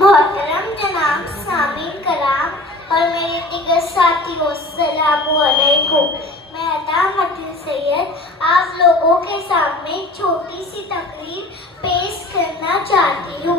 मोहतरम जनाब सामीन कलाम और मेरे दिगर साथियों, अस्सलामुअलैकुम। मैं अता मतिन सैयद आप लोगों के सामने छोटी सी तकरीर पेश करना चाहती हूँ,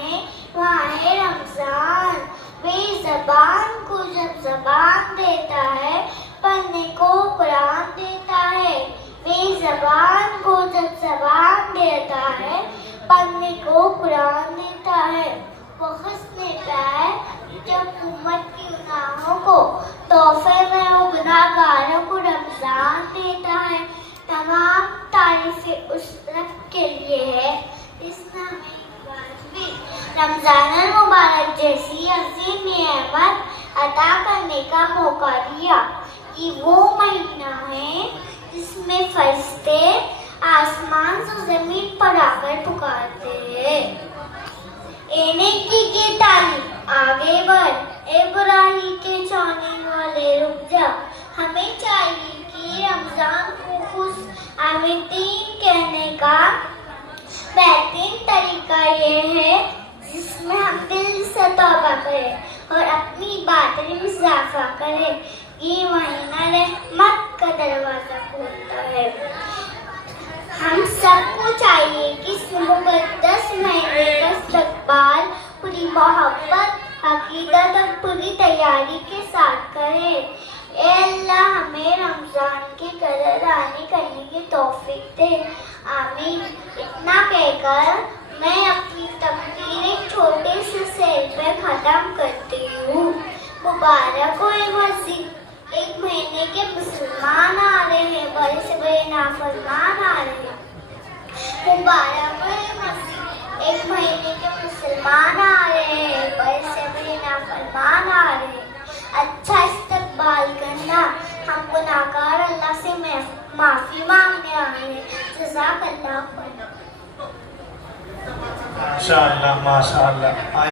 है माह रमजान। बेज़बान को जब ज़बान देता है, पढ़ने को कुरान देता है। बेज़बान को जब ज़बान देता है, पढ़ने को कुरान देता है। वो हंसने पाए जब उम्मत की गुनाहों को तोहफे में वो गुनाहगारों को रमजान देता है। तमाम तारीफें उस रब के लिए है जिसने हमें रमजान मुबारक जैसी अजीम नेमत अता करने का मौका दिया। ये वो महीना है जिसमें फरिश्ते आसमान से जमीन पर आकर पुकारते हैं, ए नेकी के तालिब आगे बढ़, ए बुराई के चाहने वाले रुक जा। हमें चाहिए कि रमजान को खुश आमीन कहने का बेहतरीन तरीका ये है जिसमें हम दिल से तौबा करें और अपनी इबादत में इजाफा करें। ये महीना रहमत का दरवाजा खोलता है। हम सबको चाहिए कि इस मुक़द्दस महीने का इस्तक़बाल पूरी मोहब्बत, अक़ीदत और पूरी तैयारी के साथ करें। ए अल्लाह हमें रमज़ान के कदरदानी करने की तौफ़ीक़ दे, आमीन। इतना कहकर मैं अपनी तकरीर एक छोटे से शेर पे ख़त्म करती हूँ। मुबारक हो ये मस्जिद, एक महीने के मुसलमान आ रहे हैं, बड़े से बड़े नाफरमान आ रहे हैं। मुबारक हो ये मस्जिद, एक महीने के मुसलमान आ रहे हैं, बड़े से बड़े नाफरमान आ रहे हैं। अच्छा इस्तकबाल करना, हम गुनाहगार अल्लाह से माफ़ी मांगने आ रहे हैं। जज़ाकल्लाह खैर। माशाअल्लाह माशाअल्लाह।